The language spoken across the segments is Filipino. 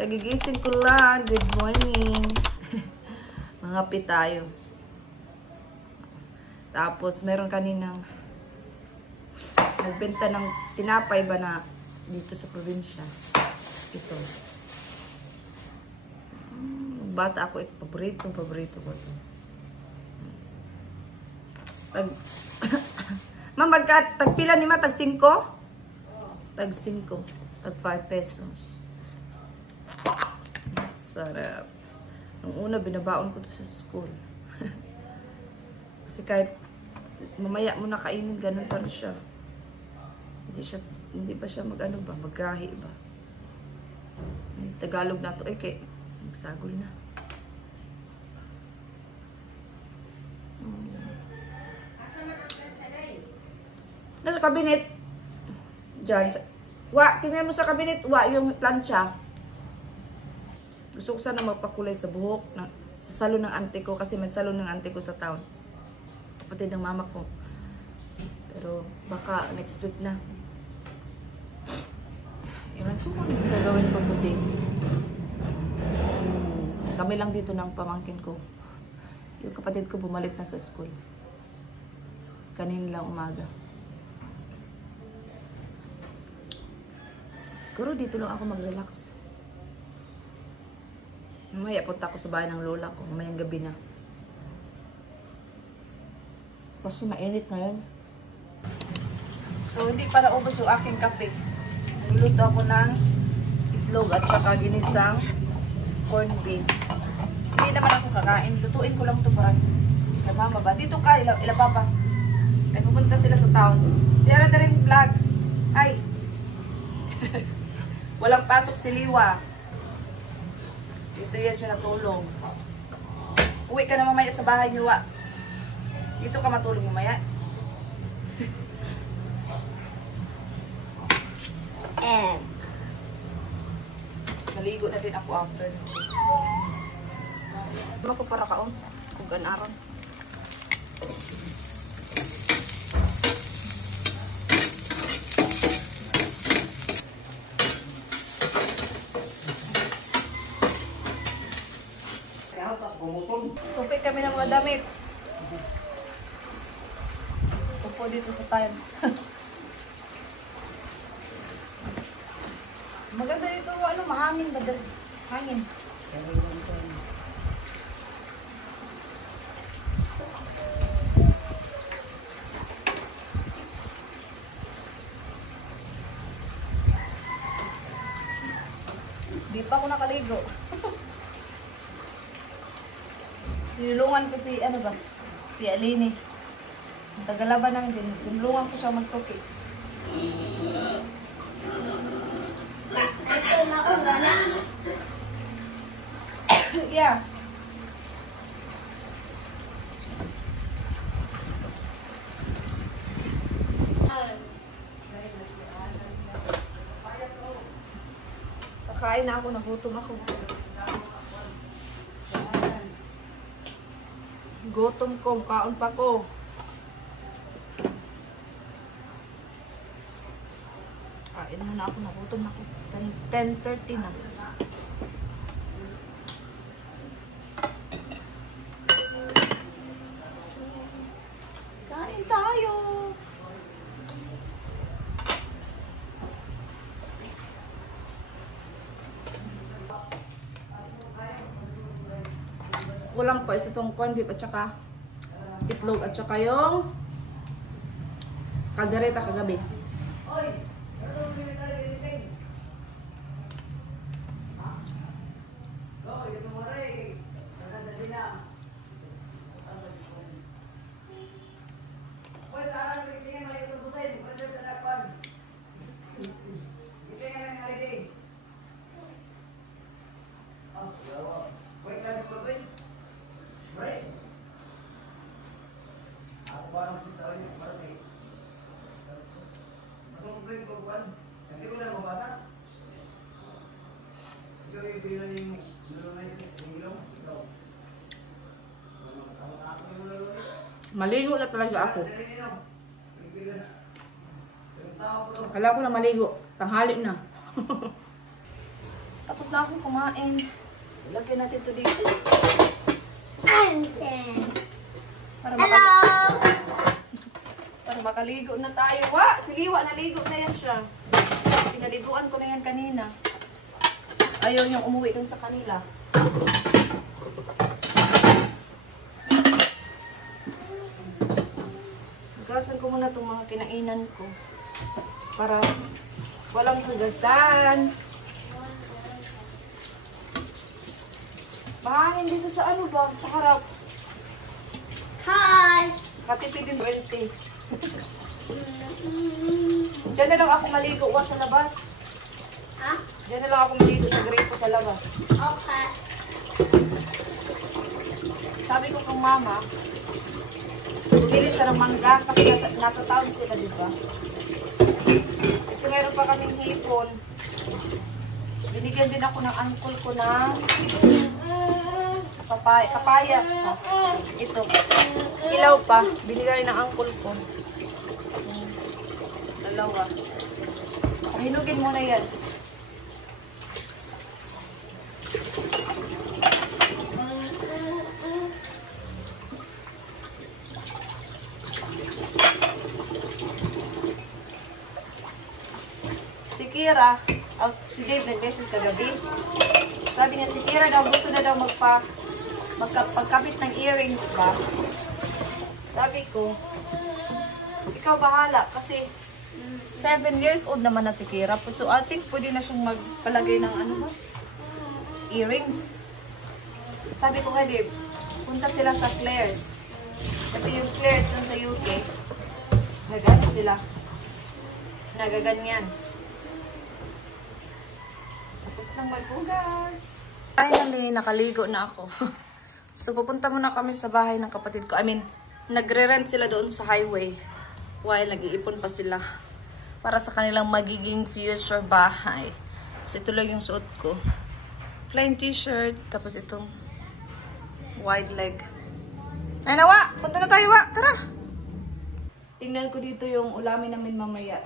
Kagigising ko lang. Good morning. Mangapi tayo. Tapos, meron kaninang nagbenta ng tinapay ba na dito sa probinsya. Ito. Bata ako, ito. Paborito ko ito. Ma'am, tagpila ni ma? Tag 5? Tag 5. Tag 5 pesos. Sarap. Nung una, binabaon ko to sa school. Kasi kahit mamaya mo nakainin, ganun pa na siya. Hindi pa siya mag-ano ba, maggahi ba. Tagalog na to, kay magsagol na. Nasa kabinet. Diyan. Tingnan mo sa kabinet. Yung plancha. Gusto ko sana magpakulay sa buhok. Sa salon ng auntie ko. Kasi may salon ng auntie ko sa town. Kapatid ng mama ko. Pero baka next week na. Iwan ko kung ano gagawin ko today. Kami lang dito ng pamangkin ko. Yung kapatid ko bumalik na sa school. Kanina lang umaga. Siguro dito lang ako mag-relax. Mamaya punta ako sa bahay ng lola ko. Mamayang gabi na. Kasi mainit ngayon. So, hindi para ubos yung aking kape. Niluto ako ng itlog at saka ginisang corned beef. Hindi naman ako kakain. Lutuin ko lang ito para mama ba? Dito ka, ila papa. Ay, pupunta sila sa town. Tira na rin vlog. Ay. Walang pasok si Liwa. Dito yan siya natulog. Uwi ka na mamaya sa bahay niyo, wa. Dito ka matulog mamaya. And naligo na din ako after. Ano ko para kaon? Kung ganaron. Tupi kami ng mga damit. Upo dito sa tiles. Maganda dito, mahangin ba? Hangin. Di pa ako nakaligo. Tinulungan ko si, si Aline. Tagalaban namin din. Tinulungan ko siya magtupi. Yeah. Kakain na ako, nagutom ako. Gutom ko, kaon pa ko. Kain muna ako, nagutom ako. 10:30 na. Kain tayo. Ulam ko is itong corned beef at saka itlog at saka yung kaldereta kagabi. Maligo na talaga ako. Akala ko na maligo. Tanghali na. Tapos na akong kumain. Lagyan natin ito dito. Para makaligo na tayo. Wa! Si Liwa, naligo na yan siya. Pinaliguan ko na yan kanina. Ayaw niyang umuwi dun sa kanila. Gasan ko muna itong mga kinainan ko. Para walang hugasan. Mahangin dito sa ano ba? Sa harap. Hi! Katipid din 20. Diyan na lang ako maligo sa labas. Ha? Diyan na lang ako maligo sa gripo sa labas. Okay. Sabi ko kang mama, bumili siya ng mangga kasi nasa town sila, di ba? Kasi meron pa kaming hipon. Binigyan din ako ng uncle ko ng papayas. Ito. Ilaw pa. Binigay ng uncle ko. Dalawa. Hinugin mo na yan. Si Kira, si Dave nag-message kagabi. Sabi niya, si Kira daw gusto na daw magkapit ng earrings ba? Sabi ko, ikaw bahala kasi 7 years old naman na si Kira. So I think pwede na siyang magpalagay ng ano ba? Earrings. Sabi ko nga, Dave, punta sila sa Claire's. Kasi yung Claire's dun sa UK, nag-ano sila, nagaganyan. Tapos nang maghugas. Finally, nakaligo na ako. So, pupunta muna kami sa bahay ng kapatid ko. I mean, nagre-rent sila doon sa highway. While nag-iipon pa sila. Para sa kanilang magiging future bahay. So, ito lang yung suot ko. Plain t-shirt. Tapos itong wide leg. Ay na, Wa! Punta na tayo, Wa! Tara! Tingnan ko dito yung ulamin namin mamaya.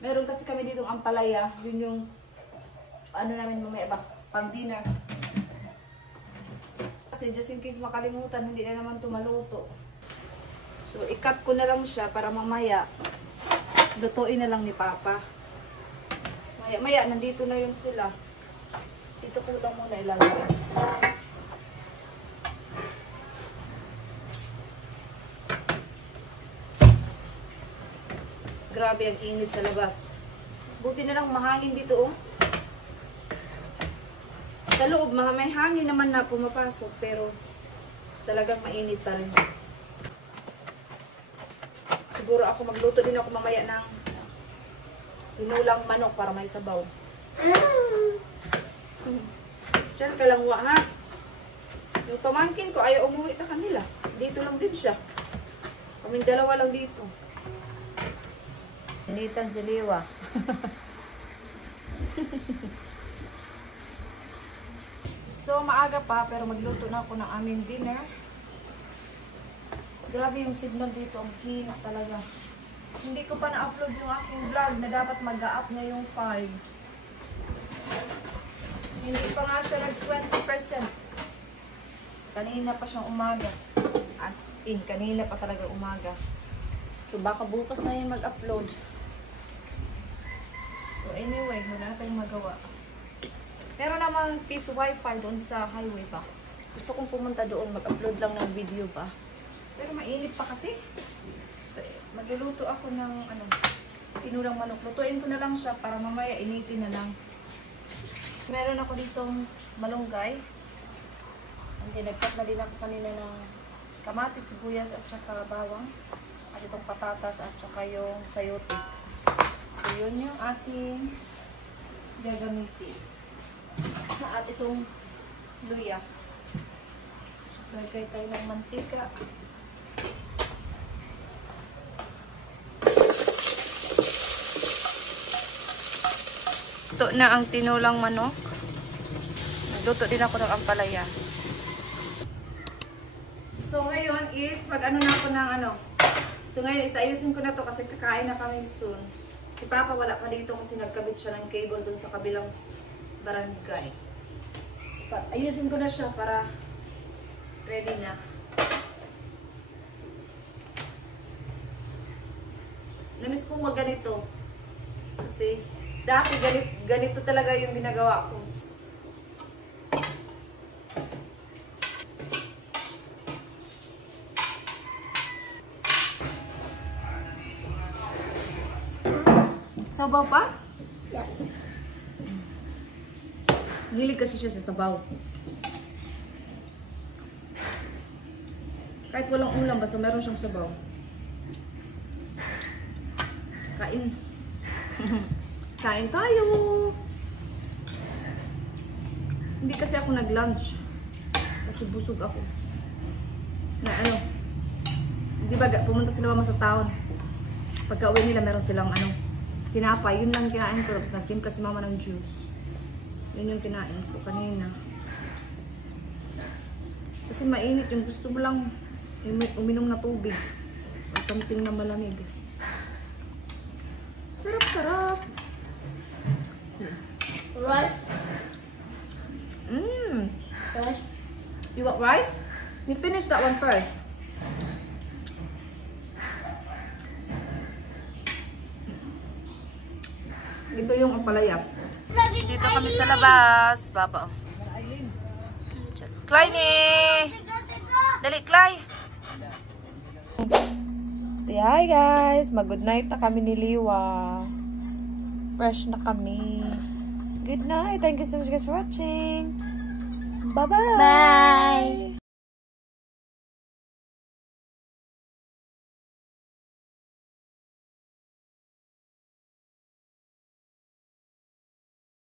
Meron kasi kami ditong ampalaya. Yun yung ano namin mamaya ba? Pang dinner. Kasi just in case makalimutan, hindi na naman ito maluto. So, i-cut ko na lang siya para mamaya lutuin na lang ni Papa. Maya, nandito na yun sila. Dito ko lang muna ilalagay. Grabe ang init sa labas. Buti na lang mahangin dito, oh. Sa loob, may hangin naman na pumapasok, pero talagang mainit pa rin. Siguro ako magluto din ako mamaya ng tinulang manok para may sabaw. Diyan ka lang, Wa, ha? Yung pamangkin ko ayaw umuwi sa kanila. Dito lang din siya. Kaming dalawa lang dito. Initan si Liwa. So, maaga pa, pero magluto na ako ng aming dinner. Grabe yung signal dito, ang hina talaga. Hindi ko pa na-upload yung aking vlog na dapat mag-up na yung 5. Hindi pa nga siya nag-20%. Kanina pa siyang umaga. As in, kanina pa talaga umaga. So, baka bukas na yun mag-upload. So, anyway, wala na tayong magawa. Meron namang piece wifi doon sa highway pa. Gusto kong pumunta doon, mag-upload lang ng video pa. Pero mainit pa kasi. So, magluluto ako ng tinulang manok. Lutuin ko na lang siya para mamaya initin na lang. Meron ako ditong malunggay. Nagkat na din ako kanina ng kamatis, sibuyas at saka bawang. At itong patatas at saka yung sayote. So, yun yung ating gagamitin. At itong luya. So, lagay tayo ng mantika. Ito na ang tinulang manok. Nagluto din ako ng ampalaya. So, ngayon is mag-ano na ako ng So, ngayon is ayusin ko na to kasi kakain na kami soon. Si Papa wala pa dito kasi nagkabit siya ng cable dun sa kabilang barangay. Ayusin ko na siya para ready na. Namiss kong magganito. Kasi dati ganito talaga yung ginagawa ko. Sabaw pa? Yeah. Hilig kasi siya sa sabaw. Kahit walang ulam, basta meron siyang sabaw. Kain. Kain tayo. Hindi kasi ako nag-lunch. Kasi busog ako. Na ano, di ba pumunta sila mama sa town. Pagka uwi nila, meron silang ano, tinapay. Yun lang kinain ko. Tapos nag-kim kasi mama ng juice. Yun yung kinain ko kanina. Kasi mainit yung gusto mo lang uminom na tubig. O something na malamig. Sarap-sarap. Rice. Rice. You want rice? You finish that one first. Ito yung ampalaya. Dito kami sa labas. Baba. Clyde! Dali, Clyde! Say hi guys! Mag-good night na kami ni Liwa. Fresh na kami. Good night. Thank you so much guys for watching. Bye-bye! Bye!